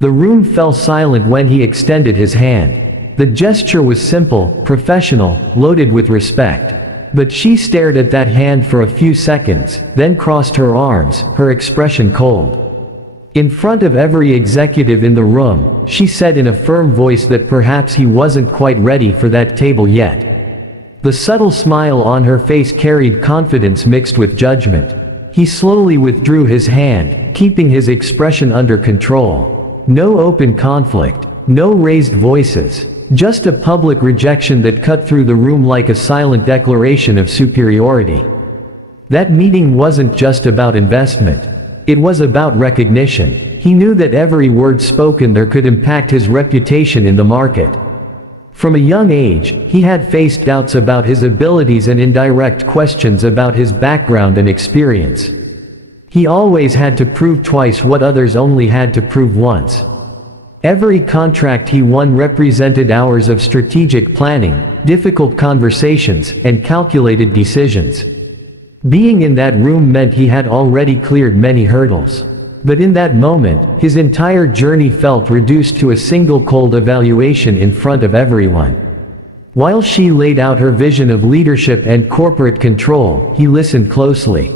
The room fell silent when he extended his hand. The gesture was simple, professional, loaded with respect. But she stared at that hand for a few seconds, then crossed her arms, her expression cold. In front of every executive in the room, she said in a firm voice that perhaps he wasn't quite ready for that table yet. The subtle smile on her face carried confidence mixed with judgment. He slowly withdrew his hand, keeping his expression under control. No open conflict, no raised voices, just a public rejection that cut through the room like a silent declaration of superiority. That meeting wasn't just about investment. It was about recognition. He knew that every word spoken there could impact his reputation in the market. From a young age, he had faced doubts about his abilities and indirect questions about his background and experience. He always had to prove twice what others only had to prove once. Every contract he won represented hours of strategic planning, difficult conversations, and calculated decisions. Being in that room meant he had already cleared many hurdles. But in that moment, his entire journey felt reduced to a single cold evaluation in front of everyone. While she laid out her vision of leadership and corporate control, he listened closely.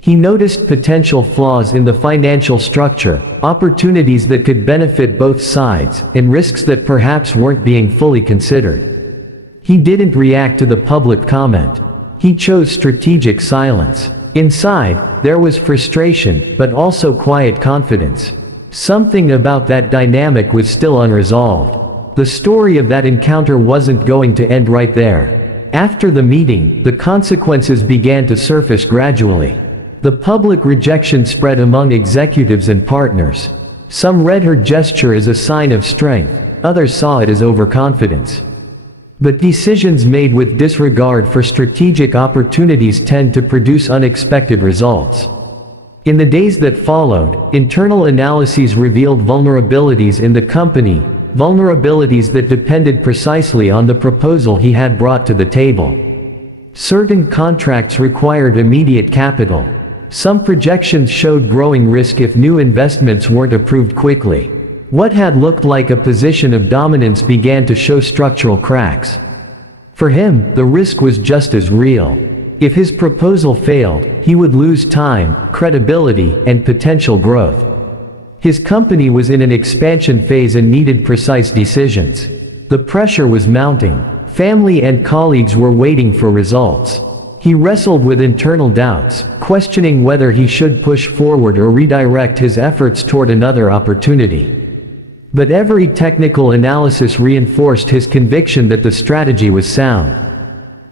He noticed potential flaws in the financial structure, opportunities that could benefit both sides, and risks that perhaps weren't being fully considered. He didn't react to the public comment. He chose strategic silence. Inside, there was frustration, but also quiet confidence. Something about that dynamic was still unresolved. The story of that encounter wasn't going to end right there. After the meeting, the consequences began to surface gradually. The public rejection spread among executives and partners. Some read her gesture as a sign of strength, others saw it as overconfidence. But decisions made with disregard for strategic opportunities tend to produce unexpected results. In the days that followed, internal analyses revealed vulnerabilities in the company, vulnerabilities that depended precisely on the proposal he had brought to the table. Certain contracts required immediate capital. Some projections showed growing risk if new investments weren't approved quickly. What had looked like a position of dominance began to show structural cracks. For him, the risk was just as real. If his proposal failed, he would lose time, credibility, and potential growth. His company was in an expansion phase and needed precise decisions. The pressure was mounting. Family and colleagues were waiting for results. He wrestled with internal doubts, questioning whether he should push forward or redirect his efforts toward another opportunity. But every technical analysis reinforced his conviction that the strategy was sound.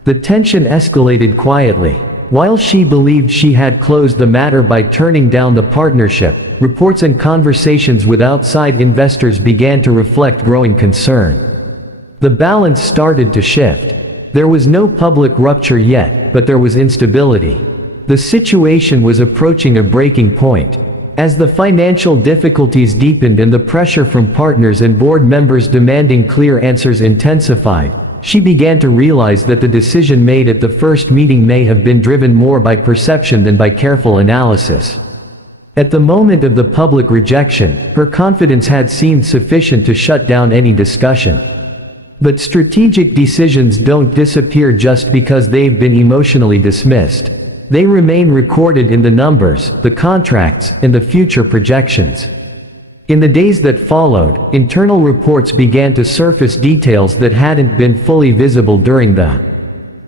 The tension escalated quietly. While she believed she had closed the matter by turning down the partnership, reports and conversations with outside investors began to reflect growing concern. The balance started to shift. There was no public rupture yet, but there was instability. The situation was approaching a breaking point. As the financial difficulties deepened and the pressure from partners and board members demanding clear answers intensified, she began to realize that the decision made at the first meeting may have been driven more by perception than by careful analysis. At the moment of the public rejection, her confidence had seemed sufficient to shut down any discussion. But strategic decisions don't disappear just because they've been emotionally dismissed. They remain recorded in the numbers, the contracts, and the future projections. In the days that followed, internal reports began to surface details that hadn't been fully visible during the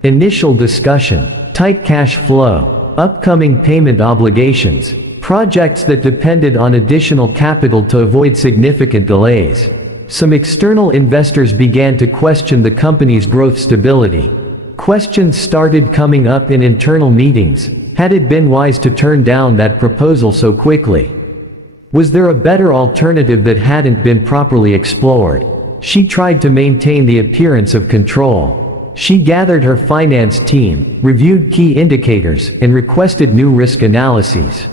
initial discussion: tight cash flow, upcoming payment obligations, projects that depended on additional capital to avoid significant delays. Some external investors began to question the company's growth stability. Questions started coming up in internal meetings. Had it been wise to turn down that proposal so quickly? Was there a better alternative that hadn't been properly explored? She tried to maintain the appearance of control. She gathered her finance team, reviewed key indicators, and requested new risk analyses.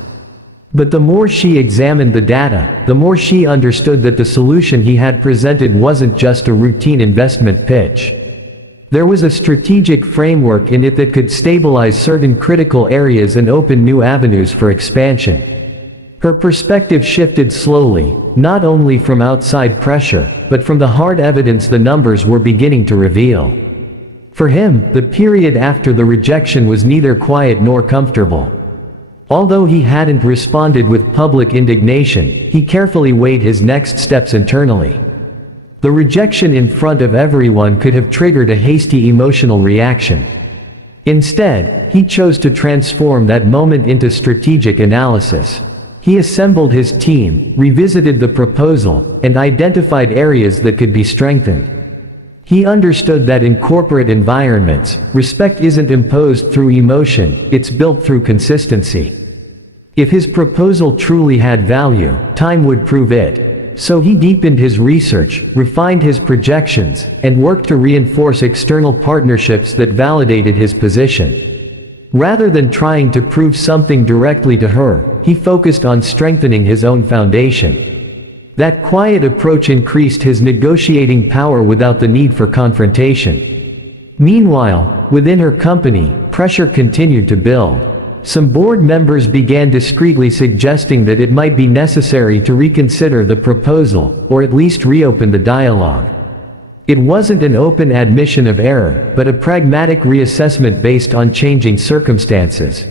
But the more she examined the data, the more she understood that the solution he had presented wasn't just a routine investment pitch. There was a strategic framework in it that could stabilize certain critical areas and open new avenues for expansion. Her perspective shifted slowly, not only from outside pressure, but from the hard evidence the numbers were beginning to reveal. For him, the period after the rejection was neither quiet nor comfortable. Although he hadn't responded with public indignation, he carefully weighed his next steps internally. The rejection in front of everyone could have triggered a hasty emotional reaction. Instead, he chose to transform that moment into strategic analysis. He assembled his team, revisited the proposal, and identified areas that could be strengthened. He understood that in corporate environments, respect isn't imposed through emotion, it's built through consistency. If his proposal truly had value, time would prove it. So he deepened his research, refined his projections, and worked to reinforce external partnerships that validated his position. Rather than trying to prove something directly to her, he focused on strengthening his own foundation. That quiet approach increased his negotiating power without the need for confrontation. Meanwhile, within her company, pressure continued to build. Some board members began discreetly suggesting that it might be necessary to reconsider the proposal, or at least reopen the dialogue. It wasn't an open admission of error, but a pragmatic reassessment based on changing circumstances.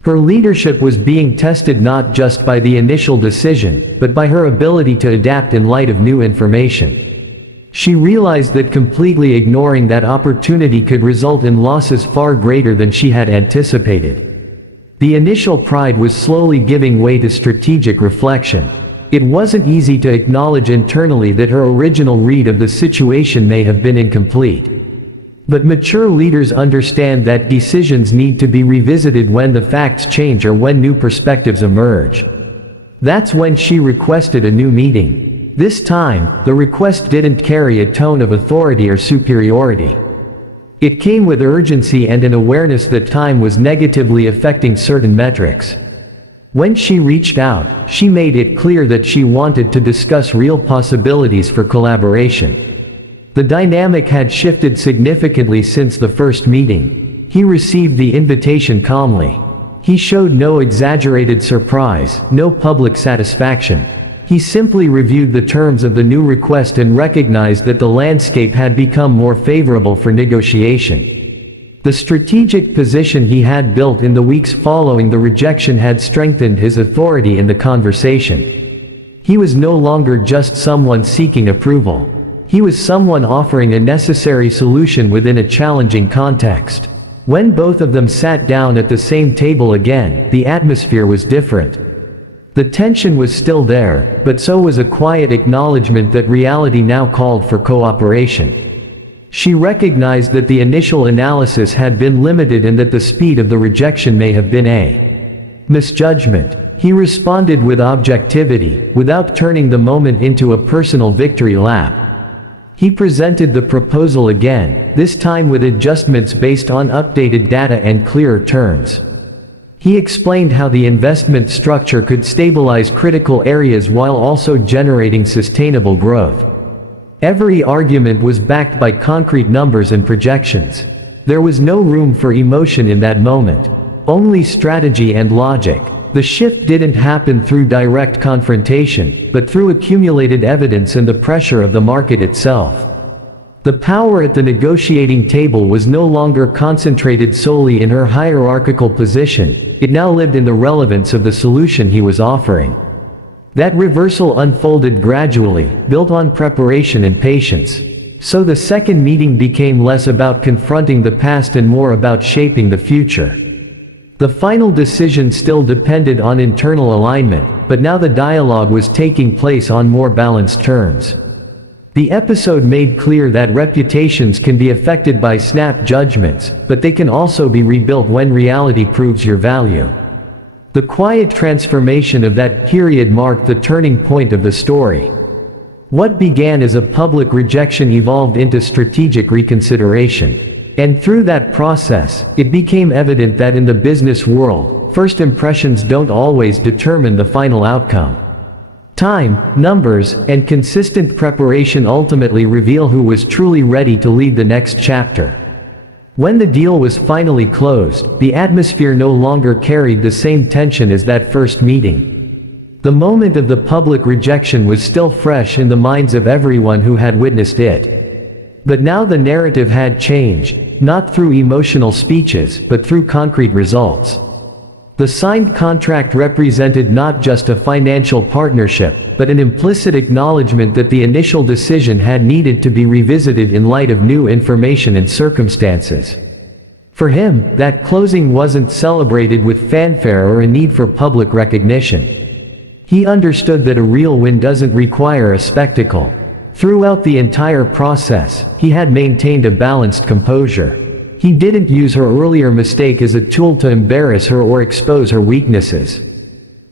Her leadership was being tested not just by the initial decision, but by her ability to adapt in light of new information. She realized that completely ignoring that opportunity could result in losses far greater than she had anticipated. The initial pride was slowly giving way to strategic reflection. It wasn't easy to acknowledge internally that her original read of the situation may have been incomplete. But mature leaders understand that decisions need to be revisited when the facts change or when new perspectives emerge. That's when she requested a new meeting. This time, the request didn't carry a tone of authority or superiority. It came with urgency and an awareness that time was negatively affecting certain metrics. When she reached out, she made it clear that she wanted to discuss real possibilities for collaboration. The dynamic had shifted significantly since the first meeting. He received the invitation calmly. He showed no exaggerated surprise, no public satisfaction. He simply reviewed the terms of the new request and recognized that the landscape had become more favorable for negotiation. The strategic position he had built in the weeks following the rejection had strengthened his authority in the conversation. He was no longer just someone seeking approval. He was someone offering a necessary solution within a challenging context. When both of them sat down at the same table again, the atmosphere was different. The tension was still there, but so was a quiet acknowledgement that reality now called for cooperation. She recognized that the initial analysis had been limited and that the speed of the rejection may have been a misjudgment. He responded with objectivity, without turning the moment into a personal victory lap. He presented the proposal again, this time with adjustments based on updated data and clearer terms. He explained how the investment structure could stabilize critical areas while also generating sustainable growth. Every argument was backed by concrete numbers and projections. There was no room for emotion in that moment. Only strategy and logic. The shift didn't happen through direct confrontation, but through accumulated evidence and the pressure of the market itself. The power at the negotiating table was no longer concentrated solely in her hierarchical position, it now lived in the relevance of the solution he was offering. That reversal unfolded gradually, built on preparation and patience. So the second meeting became less about confronting the past and more about shaping the future. The final decision still depended on internal alignment, but now the dialogue was taking place on more balanced terms. The episode made clear that reputations can be affected by snap judgments, but they can also be rebuilt when reality proves your value. The quiet transformation of that period marked the turning point of the story. What began as a public rejection evolved into strategic reconsideration. And through that process, it became evident that in the business world, first impressions don't always determine the final outcome. Time, numbers, and consistent preparation ultimately reveal who was truly ready to lead the next chapter. When the deal was finally closed, the atmosphere no longer carried the same tension as that first meeting. The moment of the public rejection was still fresh in the minds of everyone who had witnessed it. But now the narrative had changed, not through emotional speeches, but through concrete results. The signed contract represented not just a financial partnership, but an implicit acknowledgement that the initial decision had needed to be revisited in light of new information and circumstances. For him, that closing wasn't celebrated with fanfare or a need for public recognition. He understood that a real win doesn't require a spectacle. Throughout the entire process, he had maintained a balanced composure. He didn't use her earlier mistake as a tool to embarrass her or expose her weaknesses.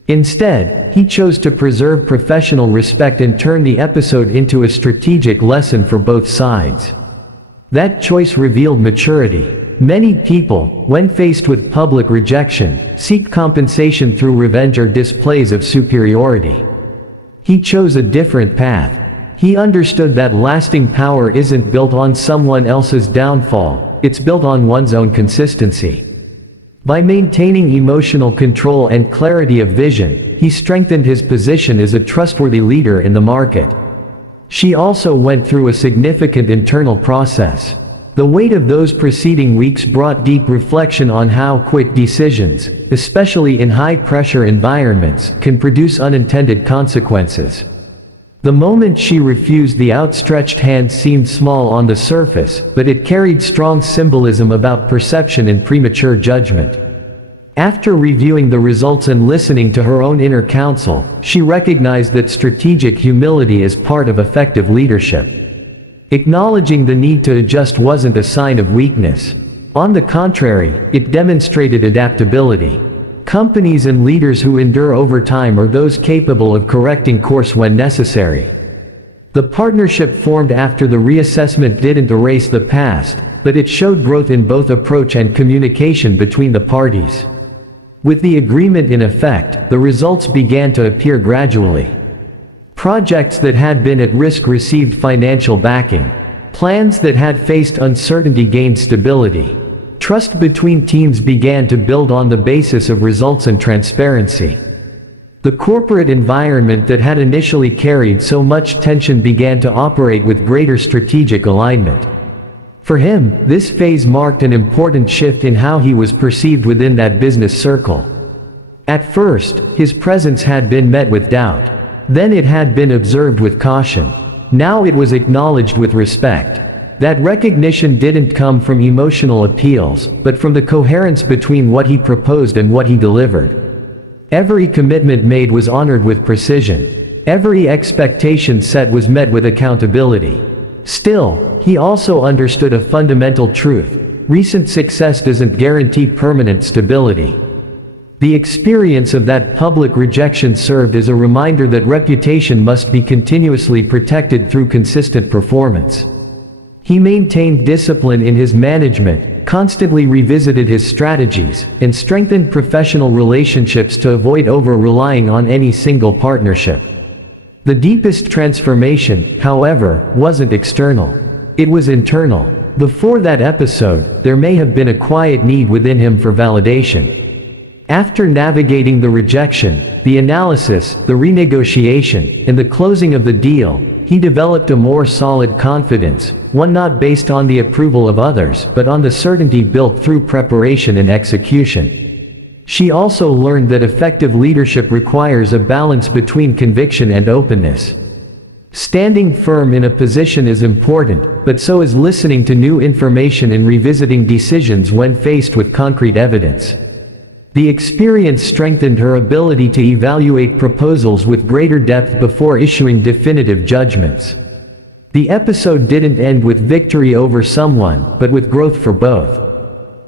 Instead, he chose to preserve professional respect and turn the episode into a strategic lesson for both sides. That choice revealed maturity. Many people, when faced with public rejection, seek compensation through revenge or displays of superiority. He chose a different path. He understood that lasting power isn't built on someone else's downfall, it's built on one's own consistency. By maintaining emotional control and clarity of vision, he strengthened his position as a trustworthy leader in the market. She also went through a significant internal process. The weight of those preceding weeks brought deep reflection on how quick decisions, especially in high-pressure environments, can produce unintended consequences. The moment she refused the outstretched hand seemed small on the surface, but it carried strong symbolism about perception and premature judgment. After reviewing the results and listening to her own inner counsel, she recognized that strategic humility is part of effective leadership. Acknowledging the need to adjust wasn't a sign of weakness. On the contrary, it demonstrated adaptability. Companies and leaders who endure over time are those capable of correcting course when necessary. The partnership formed after the reassessment didn't erase the past, but it showed growth in both approach and communication between the parties. With the agreement in effect, the results began to appear gradually. Projects that had been at risk received financial backing. Plans that had faced uncertainty gained stability. Trust between teams began to build on the basis of results and transparency. The corporate environment that had initially carried so much tension began to operate with greater strategic alignment. For him, this phase marked an important shift in how he was perceived within that business circle. At first, his presence had been met with doubt. Then it had been observed with caution. Now it was acknowledged with respect. That recognition didn't come from emotional appeals, but from the coherence between what he proposed and what he delivered. Every commitment made was honored with precision. Every expectation set was met with accountability. Still, he also understood a fundamental truth. Recent success doesn't guarantee permanent stability. The experience of that public rejection served as a reminder that reputation must be continuously protected through consistent performance. He maintained discipline in his management, constantly revisited his strategies, and strengthened professional relationships to avoid over-relying on any single partnership. The deepest transformation, however, wasn't external. It was internal. Before that episode, there may have been a quiet need within him for validation. After navigating the rejection, the analysis, the renegotiation, and the closing of the deal, he developed a more solid confidence, one not based on the approval of others but on the certainty built through preparation and execution. She also learned that effective leadership requires a balance between conviction and openness. Standing firm in a position is important, but so is listening to new information and revisiting decisions when faced with concrete evidence. The experience strengthened her ability to evaluate proposals with greater depth before issuing definitive judgments. The episode didn't end with victory over someone, but with growth for both.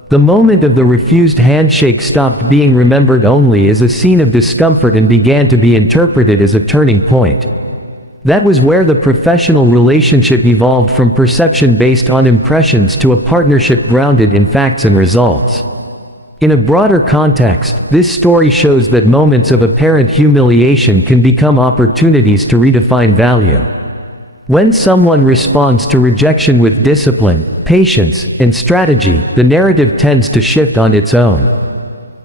The moment of the refused handshake stopped being remembered only as a scene of discomfort and began to be interpreted as a turning point. That was where the professional relationship evolved from perception based on impressions to a partnership grounded in facts and results. In a broader context, this story shows that moments of apparent humiliation can become opportunities to redefine value. When someone responds to rejection with discipline, patience, and strategy, the narrative tends to shift on its own.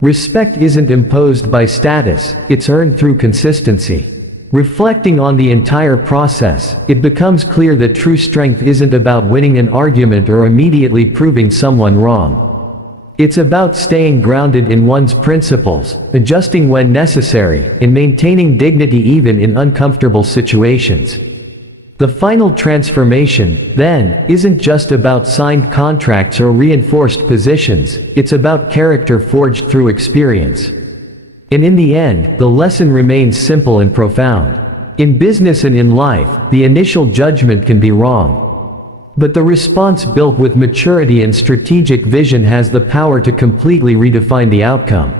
Respect isn't imposed by status, it's earned through consistency. Reflecting on the entire process, it becomes clear that true strength isn't about winning an argument or immediately proving someone wrong. It's about staying grounded in one's principles, adjusting when necessary, and maintaining dignity even in uncomfortable situations. The final transformation, then, isn't just about signed contracts or reinforced positions, it's about character forged through experience. And in the end, the lesson remains simple and profound. In business and in life, the initial judgment can be wrong. But the response built with maturity and strategic vision has the power to completely redefine the outcome.